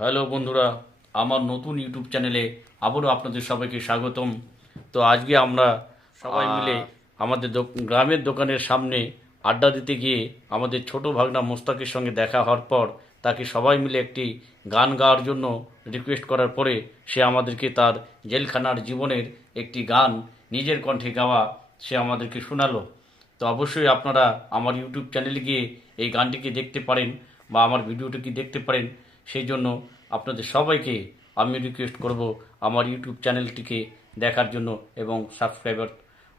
Hello বন্ধুরা, আমার নতুন ইউটিউব চ্যানেলে আবারও আপনাদের সবাইকে স্বাগতম। তো আজকে আমরা সবাই মিলে আমাদের গ্রামের দোকানের সামনে আড্ডা দিতে গিয়ে আমাদের ছোট ভাগনা মোস্তাকের সঙ্গে দেখা হওয়ার পর তাকে সবাই মিলে একটি গান গাওয়ার জন্য রিকোয়েস্ট করার পরে সে আমাদেরকে তার জেলখানার জীবনের একটি গান নিজের কণ্ঠে গাওয়া সে আমাদেরকে শোনালো। তো অবশ্যই আপনারা আমার ইউটিউব চ্যানেলে গিয়ে এই গানটিকে দেখতে পারেন বা আমার ভিডিওটিকে দেখতে পারেন। সেই জন্য আপনাদের সবাইকে আমি রিকোয়েস্ট করব আমার ইউটিউব চ্যানেলটিকে দেখার জন্য এবং সাবস্ক্রাইবার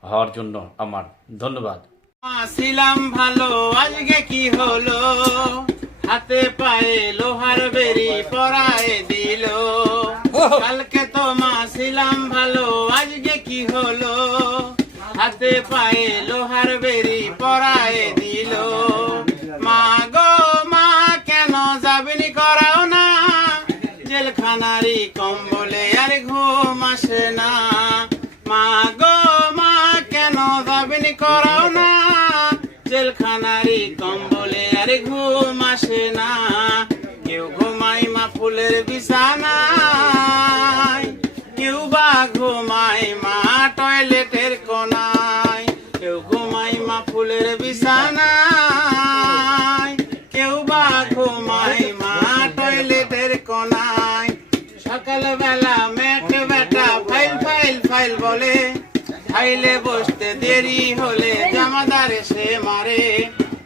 হওয়ার জন্য। আমার ধন্যবাদ। ছিলাম ভালো, আজকে কি হলো? হাতে পায়ে লোহার বেরি পরায় দিল। কালকে তো মা ছিলাম ভালো, আজকে কি হলো? হাতে পায়ে লোহার বেরি পরায় দিল। মা গো মা, কেন যাবিনি করাও না? জেলখানারি কম্বলে আর ঘুম আসে না। মা গো মা, কেন যাবিনি করাও না? জেলখানারি কম্বলে আর ঘুম আসে না। কেউ ঘুমাই মা ফুলের বিছানায়, কেউ বা ঘুমাই মা টয়লেটের কোনায়। কেউ ঘুমাই মা ফুলের বিছানায়, কেউ বা ঘুমাই মা টয়লেটের কোনায়। সকালবেলা মেট বেটা ফাইল ফাইল ফাইল বলে, ফাইলে বসতে দেরি হলে জামাদার সে মারে।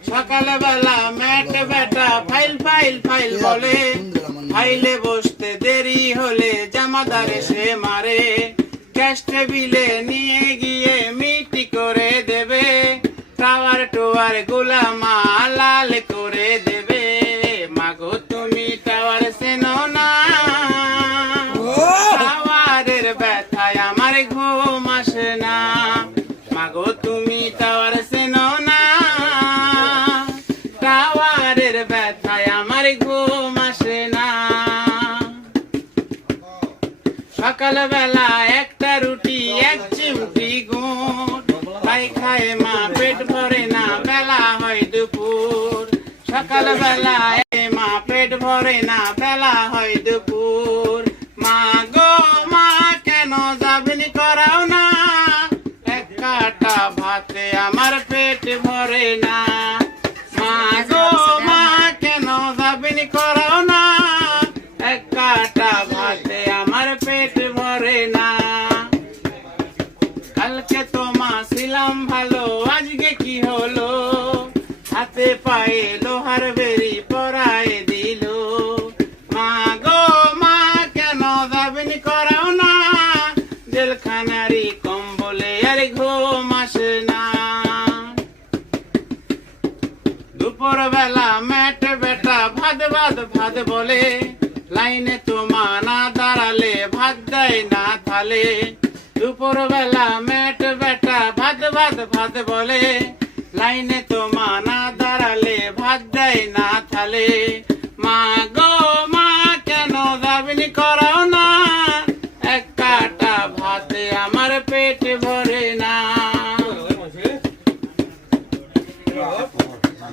সকালবেলা মেট বেটা ফাইল ফাইল ফাইল বলে, ফাইলে বসতে দেরি হলে জামাদার সে মারে। গ্যাস টেবিলে নিয়ে গিয়ে মিটি করে দেবে, টাওয়ার টোয়ার গুলা মা লাল করে দেবে। মাগো তুমি টাওয়ার চেনো না, টাওয়ারের ব্যথায় আমার ঘুম আসে না। মাগো তুমি টাওয়ার চেনো না, টাওয়ারের ব্যথায় আমার ঘুম আসে না। সকালবেলা একটা রুটি এক চিমটি গুড়, তাই খায় মা পেট ভরে না, বেলা হয় দুপুর। সকালবেলা মা পেট ভরে না, বেলা হয় দুপুর। মা গো মা, কেন যাবিনি করাও না? এক কাটা ভাতে আমার পেট ভরে না। মা গো মা, কেন যাবিনি করাও না? এক কাটা ভাতে আমার পেট ভরে না। কালকে তো মা ছিলাম ভালো, আজকে কি হলো? হাতে পায়ে লোহার বেরি পরায় দিল। মা গো মা, কেন যাবিনি করাও না? জেলখানারি কম্বলে আর ঘুম আসে না। দুপুর বেলা মেট বেটা ভাত ভাত ভাত বলে, লাইনে তো মা না দাঁড়ালে ভাত দেয় না থালে। দুপুর বেলা মেট বেটা ভাত ভাত ভাত বলে, লাইনে তো মা না দাঁড়ালে ভাত দেয় না থালে। মা গো মা, কেন যাবিনি করাও না? এক কাটা ভাতে আমার পেট ভরে না।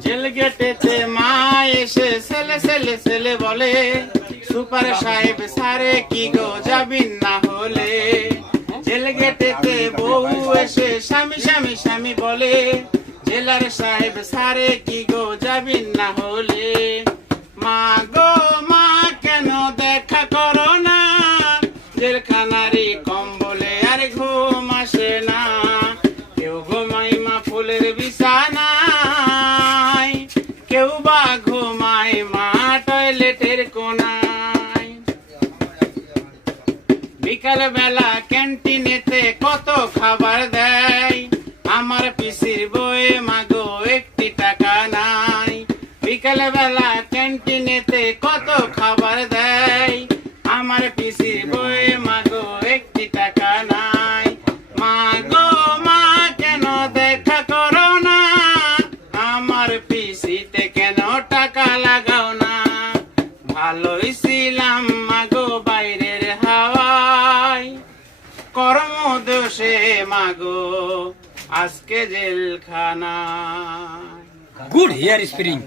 জেল গেটেতে মা এসে ছেলে ছেলে ছেলে বলে, সুপার সাহেব সারে কি গো যাবিন না হলে? জেল গেটেতে বউ এসে স্বামী স্বামী স্বামী বলে, জেলার সাহেব সারে কি গো যাবিন না হলে? মা গো মা, কেন দেখা করো না? জেলখানারি কম্বলে আর ঘুম আসে না। কেউ ঘুমাই মা ফুলের বিছানায়, কেউ বা ঘুমাই মা টয়লেটের কোনায়। বিকাল বেলা ক্যান্টিনেতে কত খাবার দেয়, আমার পিসির বয়ে মাগো একটি টাকা নাই। বিকাল বেলা ক্যান্টিনেতে কত খাবার দেয়, আমার পিসির বয়ে মাগো একটি টাকা নাই। মা গো মা, কেন দেখা করো না? আমার পিসিতে কেন টাকা লাগাও না? ভালোই ছিলাম মাগো বাইরের হাওয়ায়, কর্ম দোষে মাগো আজকে জেলখানায়। Good hair spring.